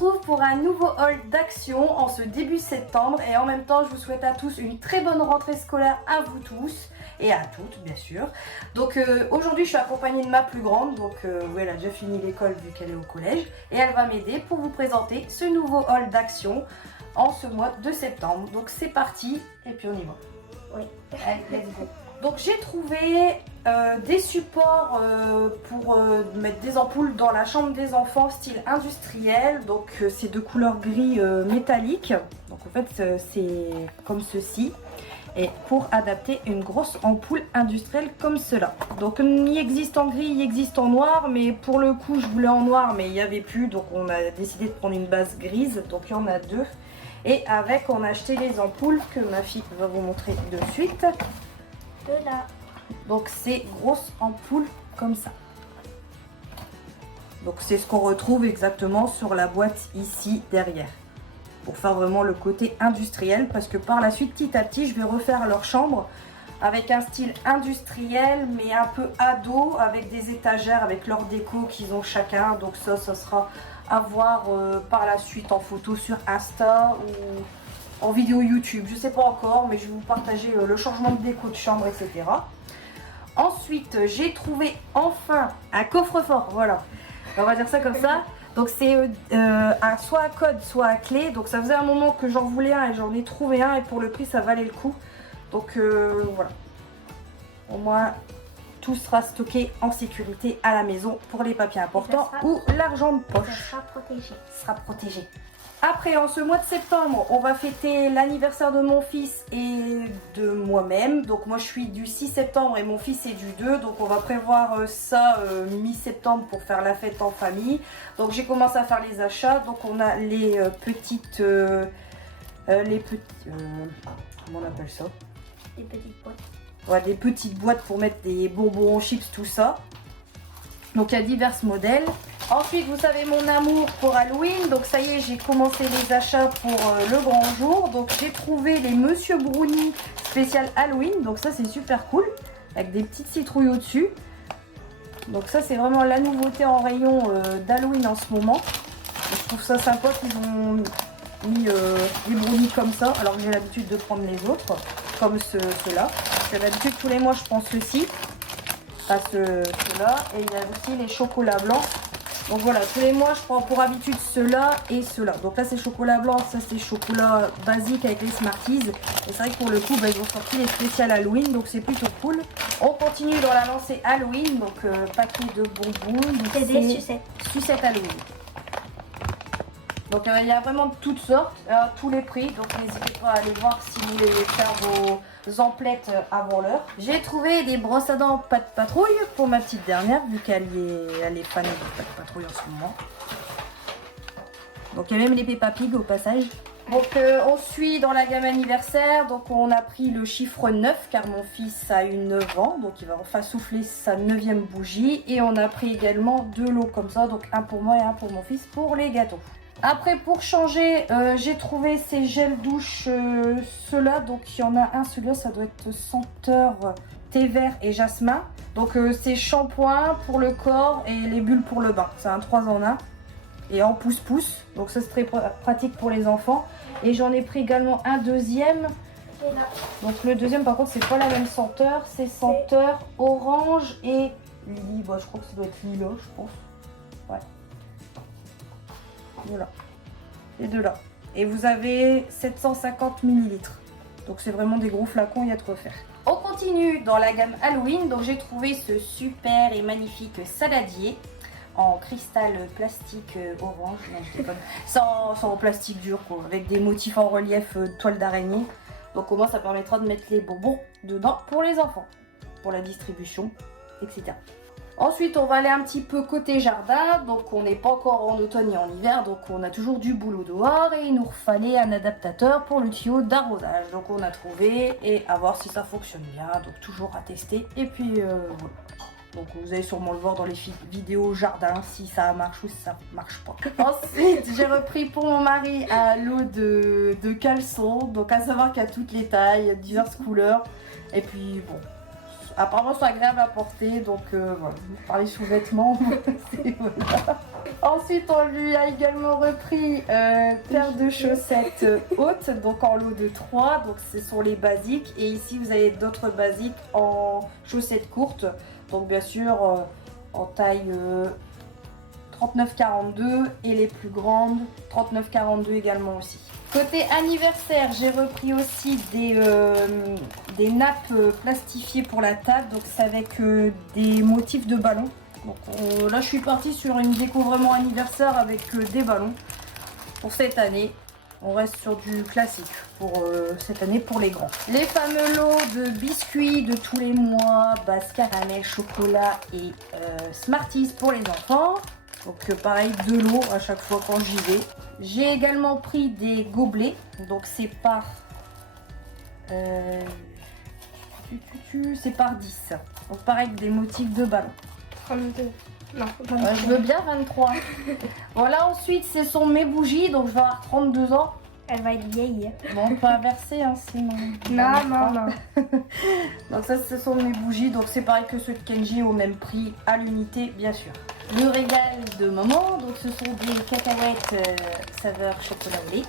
retrouve pour un nouveau haul d'Action en ce début septembre et en même temps je vous souhaite à tous une très bonne rentrée scolaire à vous tous et à toutes bien sûr. Donc aujourd'hui je suis accompagnée de ma plus grande, donc elle a déjà fini l'école vu qu'elle est au collège et elle va m'aider pour vous présenter ce nouveau haul d'Action en ce mois de septembre. Donc c'est parti et puis on y va. Oui. Allez, let's go. Donc j'ai trouvé des supports pour mettre des ampoules dans la chambre des enfants style industriel. Donc c'est de couleur gris métallique. Donc en fait c'est comme ceci. Et pour adapter une grosse ampoule industrielle comme cela. Donc il existe en gris, il existe en noir. Mais pour le coup je voulais en noir mais il n'y avait plus. Donc on a décidé de prendre une base grise. Donc il y en a deux. Et avec on a acheté les ampoules que ma fille va vous montrer de suite. Là. Donc c'est grosse ampoule comme ça. Donc c'est ce qu'on retrouve exactement sur la boîte ici derrière. Pour faire vraiment le côté industriel. Parce que par la suite petit à petit je vais refaire leur chambre. Avec un style industriel mais un peu ado. Avec des étagères avec leur déco qu'ils ont chacun. Donc ça sera à voir par la suite en photo sur Insta ou en vidéo YouTube, je sais pas encore, mais je vais vous partager le changement de déco de chambre, etc. Ensuite, j'ai trouvé enfin un coffre-fort, voilà, on va dire ça comme ça. Donc c'est soit à code, soit à clé. Donc ça faisait un moment que j'en voulais un et j'en ai trouvé un et pour le prix ça valait le coup. Donc voilà, au moins tout sera stocké en sécurité à la maison pour les papiers importants ou l'argent de poche. Sera protégé. Après, en ce mois de septembre, on va fêter l'anniversaire de mon fils et de moi-même. Donc moi, je suis du 6 septembre et mon fils est du 2. Donc on va prévoir ça mi-septembre pour faire la fête en famille. Donc j'ai commencé à faire les achats. Donc on a les petites... comment on appelle ça? Des petites boîtes. Ouais, des petites boîtes pour mettre des bonbons, chips, tout ça. Donc il y a divers modèles. Ensuite, vous savez mon amour pour Halloween. Donc ça y est, j'ai commencé les achats pour le grand jour. Donc j'ai trouvé les Monsieur Brownie spécial Halloween. Donc ça c'est super cool. Avec des petites citrouilles au-dessus. Donc ça c'est vraiment la nouveauté en rayon d'Halloween en ce moment. Donc, je trouve ça sympa qu'ils ont mis les brownies comme ça. Alors que j'ai l'habitude de prendre les autres. Comme ceux-là. D'habitude tous les mois je prends ceux-ci. Pas ceux-là. Et il y a aussi les chocolats blancs. Donc voilà, tous les mois je prends pour habitude ceux-là et ceux-là. Donc là c'est chocolat blanc, ça c'est chocolat basique avec les Smarties. Et c'est vrai que pour le coup ils ont sorti les spéciales Halloween, donc c'est plutôt cool. On continue dans la lancée Halloween, donc paquet de bonbons. C'est des sucettes. Sucettes Halloween. Donc il y a vraiment de toutes sortes, tous les prix. Donc n'hésitez pas à aller voir si vous voulez faire vos emplettes avant l'heure. J'ai trouvé des brosses à dents Pat' Patrouille pour ma petite dernière, vu qu'elle est fan de Pat' Patrouille en ce moment. Donc il y a même les Peppa Pig au passage. Donc on suit dans la gamme anniversaire. Donc on a pris le chiffre 9 car mon fils a eu 9 ans. Donc il va enfin souffler sa 9e bougie. Et on a pris également deux lots comme ça. Donc un pour moi et un pour mon fils pour les gâteaux. Après pour changer, j'ai trouvé ces gels douche, ceux-là. Donc il y en a un, celui-là ça doit être senteur thé vert et jasmin. Donc c'est shampoing pour le corps et les bulles pour le bain. C'est un 3 en 1 et en pouce-pouce. Donc ça c'est très pratique pour les enfants. Et j'en ai pris également un deuxième. Donc le deuxième par contre c'est pas la même senteur. C'est senteur orange et lily. Bah, je crois que ça doit être lilas je pense. Ouais. Voilà, les deux là. Et vous avez 750 ml. Donc c'est vraiment des gros flacons, il y a de quoi faire. On continue dans la gamme Halloween. Donc j'ai trouvé ce super et magnifique saladier en cristal plastique orange. Non, je déconne. sans plastique dur quoi, avec des motifs en relief toile d'araignée. Donc au moins ça permettra de mettre les bonbons dedans pour les enfants, pour la distribution, etc. Ensuite, on va aller un petit peu côté jardin. Donc, on n'est pas encore en automne et en hiver. Donc, on a toujours du boulot dehors. Et il nous fallait un adaptateur pour le tuyau d'arrosage. Donc, on a trouvé et à voir si ça fonctionne bien. Donc, toujours à tester. Et puis, voilà. Donc, vous allez sûrement le voir dans les vidéos jardin si ça marche ou si ça marche pas. Ensuite, j'ai repris pour mon mari un lot de caleçons. Donc, à savoir qu'il y a toutes les tailles, diverses couleurs. Et puis, bon. Apparemment, c'est agréable à porter, donc voilà. Par les sous-vêtements, voilà. Ensuite, on lui a également repris paire de chaussettes hautes, donc en lot de 3. Donc, ce sont les basiques. Et ici, vous avez d'autres basiques en chaussettes courtes. Donc, bien sûr, en taille 39-42 et les plus grandes 39-42 également aussi. Côté anniversaire, j'ai repris aussi des nappes plastifiées pour la table. Donc, c'est avec des motifs de ballons. Donc là je suis partie sur une déco vraiment anniversaire avec des ballons pour cette année. On reste sur du classique pour cette année pour les grands. Les fameux lots de biscuits de tous les mois, base caramel, chocolat et Smarties pour les enfants. Donc pareil, 2 lots à chaque fois quand j'y vais. J'ai également pris des gobelets, donc c'est par 10. Donc pareil, des motifs de ballons. 32. Non, je veux bien 23. Voilà, ensuite ce sont mes bougies, donc je vais avoir 32 ans. Elle va être vieille. Bon, on peut inverser hein, sinon. Non. Donc ça ce sont mes bougies, donc c'est pareil que ceux de Kenji au même prix à l'unité bien sûr. Le régal de maman, donc ce sont des cacahuètes saveur chocolat au lait.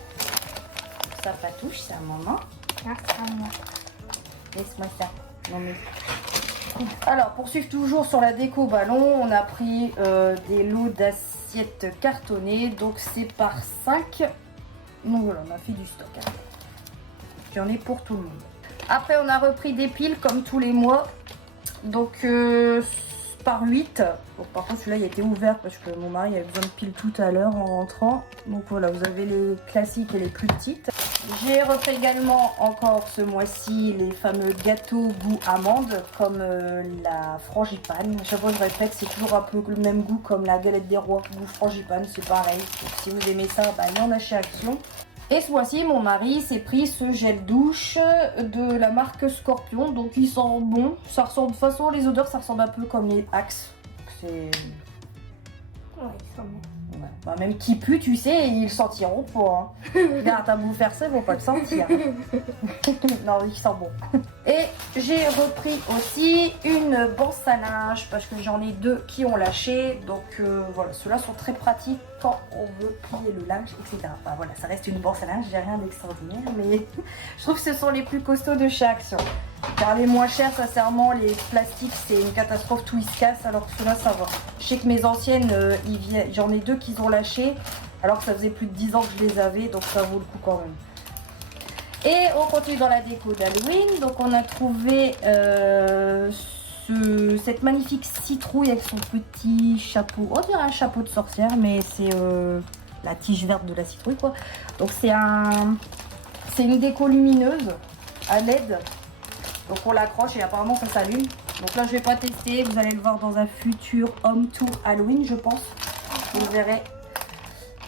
Ça patouche, c'est à maman. Ah, c'est à moi. Laisse-moi ça. Non mais... Alors, pour suivre toujours sur la déco ballon, on a pris des lots d'assiettes cartonnées. Donc, c'est par 5. Donc, voilà, on a fait du stock. Hein. J'en ai pour tout le monde. Après, on a repris des piles comme tous les mois. Donc, par 8. Bon, par contre, celui-là, il a été ouvert parce que mon mari avait besoin de piles tout à l'heure en rentrant. Donc, voilà, vous avez les classiques et les plus petites. J'ai refait également encore ce mois-ci les fameux gâteaux goût amande comme la frangipane. Chaque fois je répète, c'est toujours un peu le même goût comme la galette des rois goût frangipane, c'est pareil. Donc, si vous aimez ça, bah, il y en a chez Action. Et ce mois-ci, mon mari s'est pris ce gel douche de la marque Scorpion. Donc il sent bon. Ça ressemble, de toute façon, les odeurs, ça ressemble un peu comme les Axe. C'est... Ouais, il sent bon. Ouais. Bah, même qui pue, tu sais, ils sentiront pas. Hein. Regarde, t'as beau faire ça, ils vont pas le sentir. Non, ils sentent bon. Et j'ai repris aussi une bourse à linge parce que j'en ai 2 qui ont lâché. Donc voilà, ceux-là sont très pratiques quand on veut plier le linge, etc. Bah, voilà, ça reste une bourse à linge, j'ai rien d'extraordinaire, mais je trouve que ce sont les plus costauds de chez Action. Car les moins chers, sincèrement, les plastiques, c'est une catastrophe, tout ils se cassent, alors que ceux-là, ça va. Je sais que mes anciennes, j'en ai 2 qui ont lâché, alors que ça faisait plus de 10 ans que je les avais, donc ça vaut le coup quand même. Et on continue dans la déco d'Halloween. Donc on a trouvé cette magnifique citrouille avec son petit chapeau. On dirait un chapeau de sorcière, mais c'est la tige verte de la citrouille quoi. Donc c'est une déco lumineuse à LED. Donc on l'accroche et apparemment ça s'allume. Donc là je vais pas tester, vous allez le voir dans un futur Home Tour Halloween je pense. Vous verrez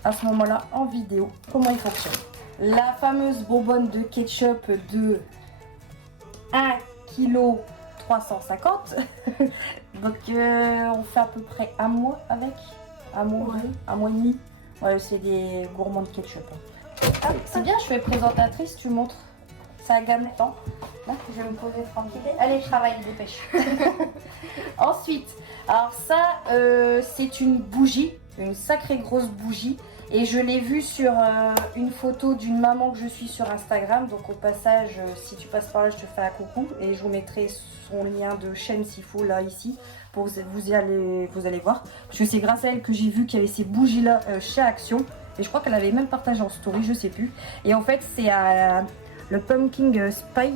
à ce moment-là en vidéo comment il fonctionne. La fameuse bonbonne de ketchup de 1 kg 350. Donc on fait à peu près un mois avec. Un mois, ouais. Un mois et demi. Ouais, c'est des gourmands de ketchup. Ah, c'est bien, je fais présentatrice, tu montres. Ça gagne le temps. Là, je vais me poser tranquille. Allez, je travaille, dépêche. Ensuite, alors ça, c'est une bougie, une sacrée grosse bougie. Et je l'ai vue sur une photo d'une maman que je suis sur Instagram. Donc au passage, si tu passes par là, je te fais un coucou. Et je vous mettrai son lien de chaîne s'il faut là, ici. Pour vous allez voir. Parce que c'est grâce à elle que j'ai vu qu'il y avait ces bougies-là chez Action. Et je crois qu'elle avait même partagé en story, je sais plus. Et en fait, c'est le Pumpkin Spice.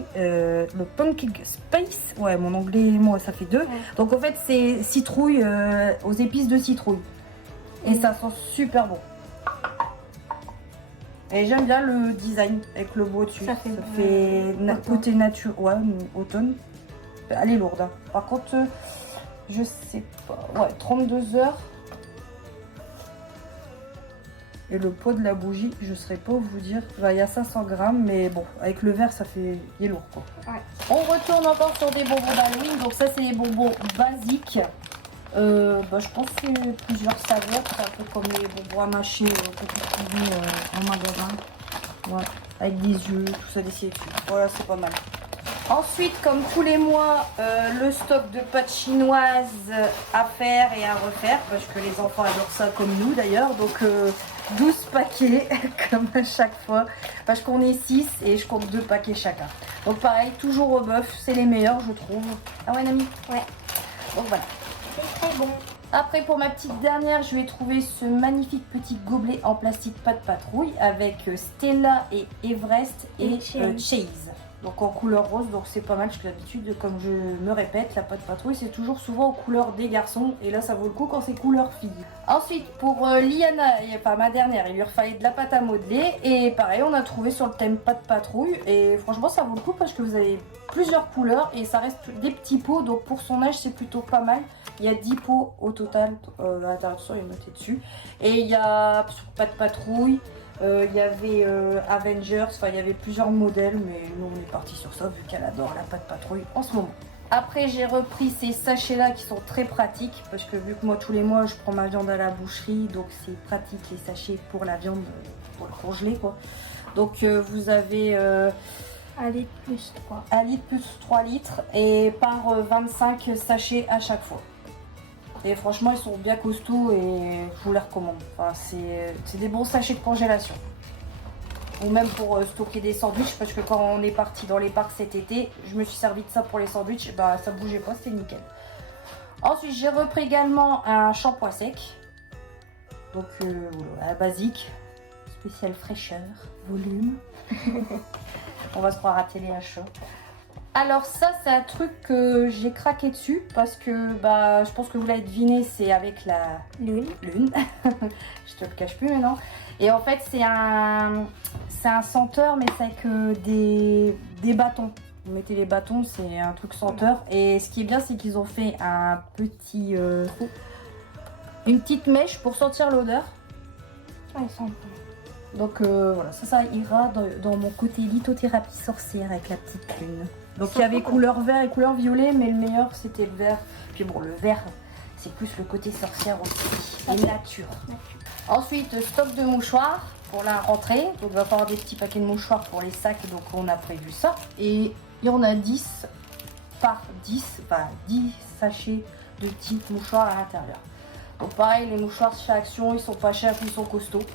Ouais, mon anglais, moi, ça fait 2. Ouais. Donc en fait, c'est citrouille aux épices de citrouille. Et ça sent super bon. Et j'aime bien le design avec le beau dessus. Ça fait côté nature, ouais, automne. Elle est lourde. Hein. Par contre, je sais pas. Ouais, 32 heures. Et le poids de la bougie, je ne saurais pas vous dire. Bah, il y a 500 grammes, mais bon, avec le verre, ça fait. Il est lourd quoi. Ouais. On retourne encore sur des bonbons d'Halloween. Donc, ça, c'est les bonbons basiques. Je pense que c'est plusieurs saveurs, c'est un peu comme les bonbons à mâcher que tu trouves en magasin. Ouais, avec des yeux, tout ça dessiné dessus. Voilà, c'est pas mal. Ensuite, comme tous les mois, le stock de pâtes chinoises à faire et à refaire, parce que les enfants adorent ça comme nous d'ailleurs. Donc 12 paquets comme à chaque fois, parce qu'on est 6 et je compte 2 paquets chacun. Donc pareil, toujours au bœuf, c'est les meilleurs je trouve. Ah ouais Nami? Ouais. Donc voilà. C'est très bon. Après pour ma petite dernière, je vais trouver ce magnifique petit gobelet en plastique pâte patrouille avec Stella et Everest et Chase. Donc en couleur rose, donc c'est pas mal, parce que d'habitude, comme je me répète, la pâte patrouille c'est toujours souvent aux couleurs des garçons, et là ça vaut le coup quand c'est couleur fille. Ensuite pour Liana, et enfin ma dernière, il lui fallait de la pâte à modeler, et pareil on a trouvé sur le thème pâte patrouille, et franchement ça vaut le coup parce que vous avez plusieurs couleurs, et ça reste des petits pots, donc pour son âge c'est plutôt pas mal. Il y a 10 pots au total, à l'intérieur il est noté dessus, et il y a pâte patrouille. Il y avait Avengers, enfin il y avait plusieurs modèles, mais nous on est parti sur ça vu qu'elle adore la pâte patrouille en ce moment. Après j'ai repris ces sachets là qui sont très pratiques, parce que vu que moi tous les mois je prends ma viande à la boucherie, donc c'est pratique les sachets pour la viande, pour le congeler quoi. Donc vous avez 1 litre plus 3. 1 litre plus 3 litres et par 25 sachets à chaque fois. Et franchement ils sont bien costauds et je vous les recommande. Enfin, c'est des bons sachets de congélation. Ou même pour stocker des sandwichs, parce que quand on est parti dans les parcs cet été, je me suis servi de ça pour les sandwichs, bah ça bougeait pas, c'était nickel. Ensuite j'ai repris également un shampoing sec. Donc voilà, basique, spécial fraîcheur, volume. On va se croire à TLH. Alors ça c'est un truc que j'ai craqué dessus parce que bah je pense que vous l'avez deviné, c'est avec la lune. Je te le cache plus maintenant. Et en fait c'est un senteur, mais c'est avec des bâtons. Vous mettez les bâtons, c'est un truc senteur. Et ce qui est bien c'est qu'ils ont fait un petit une petite mèche pour sentir l'odeur. Ah, il sent bon. Donc voilà, ça ira dans mon côté lithothérapie sorcière avec la petite lune. Donc il y avait couleur vert et couleur violet, mais le meilleur c'était le vert. Puis bon, le vert c'est plus le côté sorcière aussi, et nature. Ensuite stock de mouchoirs pour la rentrée. Donc il va falloir des petits paquets de mouchoirs pour les sacs, donc on a prévu ça. Et il y en a 10 par 10, enfin 10 sachets de petits mouchoirs à l'intérieur. Donc pareil, les mouchoirs chez Action ils sont pas chers, ils sont costauds.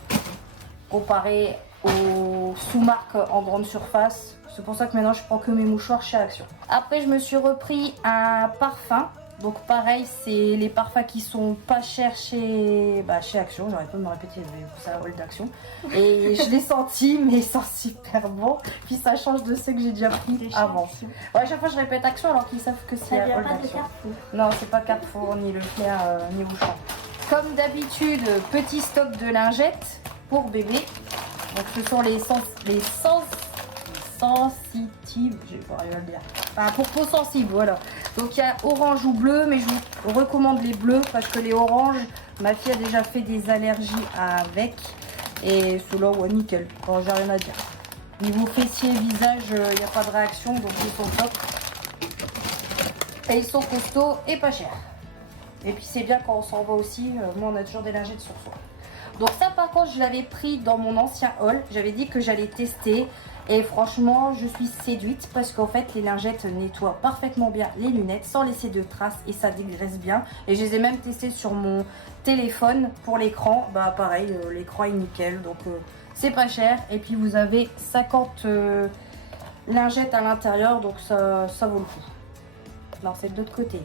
Comparé aux sous-marques en grande surface. C'est pour ça que maintenant je prends que mes mouchoirs chez Action. Après je me suis repris un parfum. Donc pareil, c'est les parfums qui sont pas chers chez Action. J'arrête pas de me répéter, c'est un rôle d'Action. Et je l'ai senti, mais ils sont super bons. Puis ça change de ceux que j'ai déjà pris avant. Ouais, à chaque fois je répète Action alors qu'ils savent que c'est un rôle d'Action. Non, c'est pas Carrefour, ni Leclerc, ni Auchan. Comme d'habitude, petit stock de lingettes pour bébé. Donc ce sont les sensitives, je vais pas arriver à le dire. Enfin, pour peau sensible, voilà. Donc il y a orange ou bleu, mais je vous recommande les bleus parce que les oranges, ma fille a déjà fait des allergies avec. Et ceux-là, ouais, nickel, quand j'ai rien à dire. Niveau fessier, visage, il n'y a pas de réaction, donc ils sont top. Et ils sont costauds et pas chers. Et puis c'est bien quand on s'en va aussi, moi on a toujours des lingettes sur soi. Donc ça par contre je l'avais pris dans mon ancien haul, j'avais dit que j'allais tester et franchement je suis séduite parce qu'en fait les lingettes nettoient parfaitement bien les lunettes sans laisser de traces et ça dégraisse bien. Et je les ai même testées sur mon téléphone pour l'écran, bah pareil l'écran est nickel, donc c'est pas cher. Et puis vous avez 50 lingettes à l'intérieur, donc ça vaut le coup. Non, c'est de l'autre côté.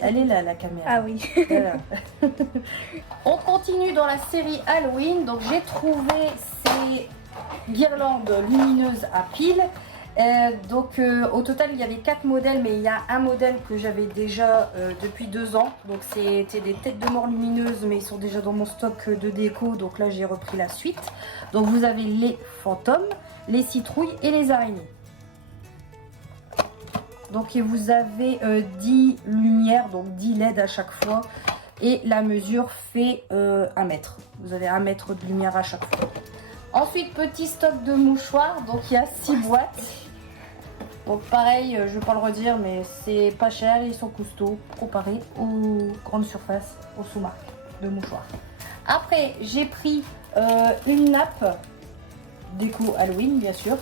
Elle est là la caméra. Ah oui. Voilà. On continue dans la série Halloween. Donc j'ai trouvé ces guirlandes lumineuses à piles. Au total il y avait 4 modèles, mais il y a un modèle que j'avais déjà depuis 2 ans. Donc c'était des têtes de mort lumineuses, mais ils sont déjà dans mon stock de déco. Donc là j'ai repris la suite. Donc vous avez les fantômes, les citrouilles et les araignées. Donc vous avez 10 lumières, donc 10 LED à chaque fois. Et la mesure fait 1 mètre. Vous avez 1 mètre de lumière à chaque fois. Ensuite, petit stock de mouchoirs. Donc il y a 6 boîtes. Donc pareil, je ne vais pas le redire, mais c'est pas cher. Ils sont costauds comparés aux grandes surfaces, aux sous-marques de mouchoirs. Après, j'ai pris une nappe déco Halloween, bien sûr.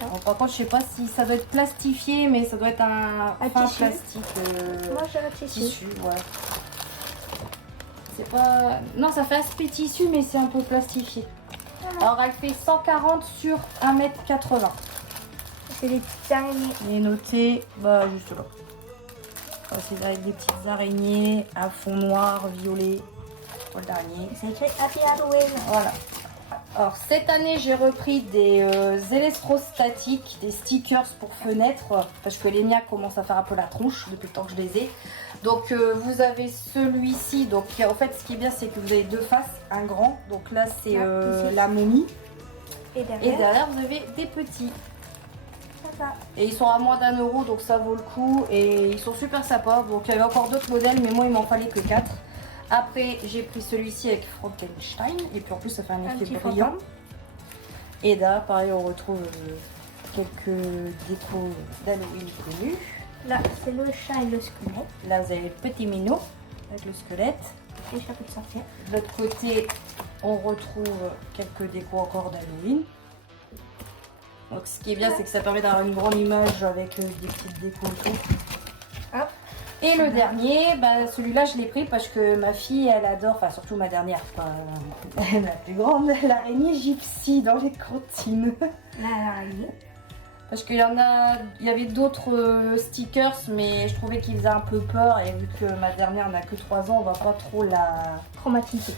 ça. Bon, par contre, je sais pas si ça doit être plastifié, mais ça doit être un fin tissu. plastique. Moi, j'ai un tissu. Tissu, ouais. C'est pas... Non, ça fait aspect tissu, mais c'est un peu plastifié. Alors, elle fait 140 sur 1m80. C'est des petites araignées. Il est noté, bah, juste là. Enfin, c'est avec des petites araignées à fond noir, violet. Voilà, d'araignée. C'est écrit Happy Halloween. Voilà. Alors, cette année, j'ai repris des électrostatiques, des stickers pour fenêtres, parce que les miens commencent à faire un peu la tronche depuis le temps que je les ai. Donc, vous avez celui-ci. Donc, en fait, ce qui est bien, c'est que vous avez deux faces, un grand. Donc là, c'est la momie. Et derrière, Et derrière, vous avez des petits. c'est ça. Et ils sont à moins d'1 euro, donc ça vaut le coup. Et ils sont super sympas. Donc, il y avait encore d'autres modèles, mais moi, il m'en fallait que 4. Après, j'ai pris celui-ci avec Frankenstein. Et puis en plus, ça fait un effet petit brillant. fantôme. Et là, pareil, on retrouve quelques décos d'Halloween connus. Là, c'est le chat et le squelette. Là, vous avez le petit minot avec le squelette. Les chapeaux de sorcière. De l'autre côté, on retrouve quelques décos encore d'Halloween. Donc, ce qui est bien, c'est que ça permet d'avoir une grande image avec des petites décos autour. Hop. Et le dernier, bah, celui-là je l'ai pris parce que ma fille elle adore, enfin surtout ma dernière, pas la plus grande, l'araignée gypsy dans les cantines. L'araignée. Parce qu'il y en a, il y avait d'autres stickers mais je trouvais qu'ils faisaient un peu peur et vu que ma dernière n'a que 3 ans, on va pas trop la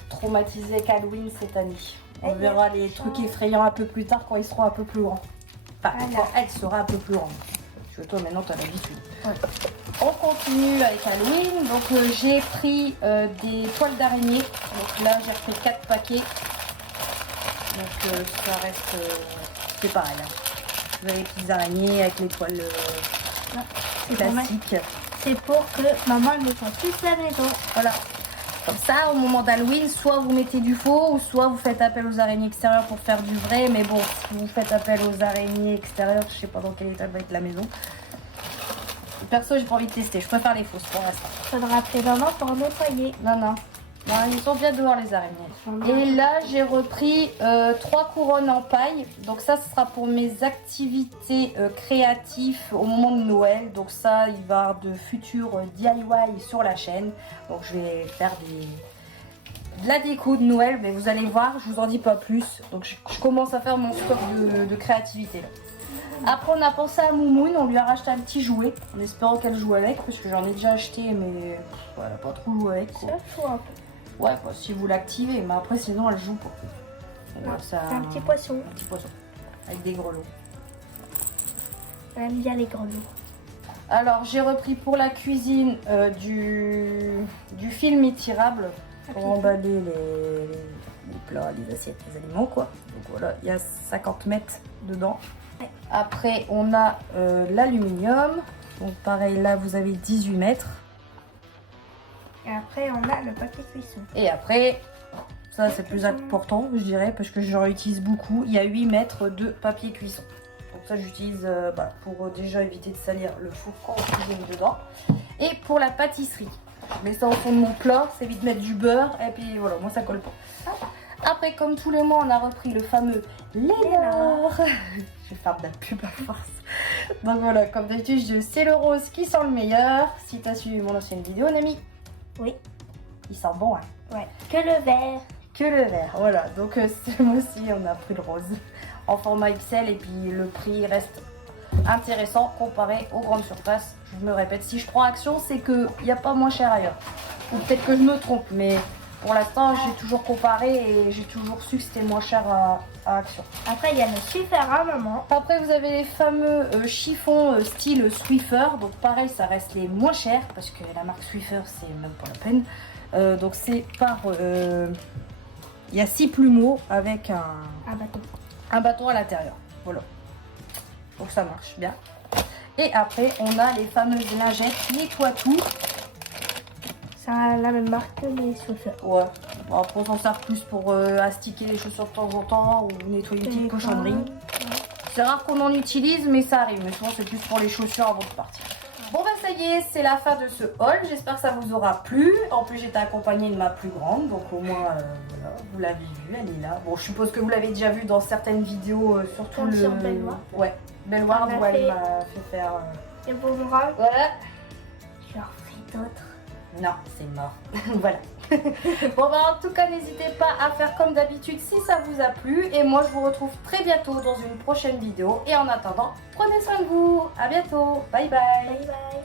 traumatiser avec Halloween cette année. On verra les trucs effrayants un peu plus tard quand ils seront un peu plus grands. Enfin, quand elle sera un peu plus grande. Parce que toi maintenant tu as l'habitude. Ouais. On continue avec Halloween. Donc j'ai pris des toiles d'araignée. Donc là j'ai repris 4 paquets. Donc ça reste c'est pareil. Hein. Vous avez les petites araignées avec les toiles classiques. C'est pour que maman ne soit plus à la maison. Voilà. Comme ça, au moment d'Halloween, soit vous mettez du faux, ou soit vous faites appel aux araignées extérieures pour faire du vrai. Mais bon, si vous faites appel aux araignées extérieures, je sais pas dans quel état va être la maison. Perso, j'ai pas envie de tester. Je préfère les fausses pour l'instant. Faudra appeler maman pour nettoyer. Non, ils sont bien dehors les araignées. Et là, j'ai repris 3 couronnes en paille. Donc ça, ce sera pour mes activités créatives au moment de Noël. Donc ça, il va y avoir de futurs DIY sur la chaîne. Donc je vais faire de la déco de Noël. Mais vous allez voir, je vous en dis pas plus. Donc je commence à faire mon stock de créativité là. Après on a pensé à Moumoun, on lui a racheté un petit jouet en espérant qu'elle joue avec parce que j'en ai déjà acheté mais elle n'a pas trop joué avec quoi. Ça joue un peu. Ouais quoi, si vous l'activez, mais après sinon elle joue pas. Ouais, c'est un petit poisson. Un petit poisson avec des grelots. Elle aime bien les grelots. Alors j'ai repris pour la cuisine du film étirable pour emballer les plats, les assiettes, les aliments quoi. Donc voilà, il y a 50 mètres dedans. Ouais. Après on a l'aluminium, donc pareil là vous avez 18 mètres. Et après on a le papier cuisson. Et après, ça c'est plus important je dirais parce que j'en utilise beaucoup, il y a 8 mètres de papier cuisson. Donc ça j'utilise pour déjà éviter de salir le four quand on cuisine dedans. Et pour la pâtisserie, je mets ça au fond de mon plat, ça évite de mettre du beurre et puis voilà, moi ça colle pas. Après, comme tous les mois, on a repris le fameux Lénore. Je vais faire de la pub à force. Donc voilà, comme d'habitude, c'est le rose qui sent le meilleur. Si tu as suivi mon ancienne vidéo, Nami. Oui. Il sent bon, hein. Ouais. Que le vert. Que le vert, voilà. Donc ce mois-ci, on a pris le rose en format XL et puis le prix reste intéressant comparé aux grandes surfaces. Je me répète, si je prends Action, c'est qu'il n'y a pas moins cher ailleurs. Ou peut-être que je me trompe, mais... Pour l'instant, j'ai toujours comparé et j'ai toujours su que c'était moins cher à Action. Après, il y a le Swiffer à maman. Après, vous avez les fameux chiffons style Swiffer. Donc pareil, ça reste les moins chers parce que la marque Swiffer, c'est même pas la peine. Donc c'est par... Il y a 6 plumeaux avec un bâton à l'intérieur. Voilà. Donc ça marche bien. Et après, on a les fameuses lingettes Nettoie-Tout. La même marque que les Swiffer. Ouais. Bon, après on s'en sert plus pour astiquer les chaussures de temps en temps ou nettoyer une petite cochonnerie. Ouais. C'est rare qu'on en utilise mais ça arrive. Mais souvent c'est plus pour les chaussures avant de partir. Bon bah c'est ça y est, c'est la fin de ce haul. J'espère que ça vous aura plu. En plus, j'étais accompagnée de ma plus grande, donc au moins, voilà, vous l'avez vue, elle est là. Bon, je suppose que vous l'avez déjà vue dans certaines vidéos, surtout Comme le... sur Bellward. Ouais, Bellward, On où a elle fait- m'a fait faire... Et pour moi, Voilà. je leur ferai d'autres. Non, c'est mort. Voilà. Bon, bah, en tout cas, n'hésitez pas à faire comme d'habitude si ça vous a plu. Et moi, je vous retrouve très bientôt dans une prochaine vidéo. Et en attendant, prenez soin de vous. À bientôt. Bye bye. Bye bye.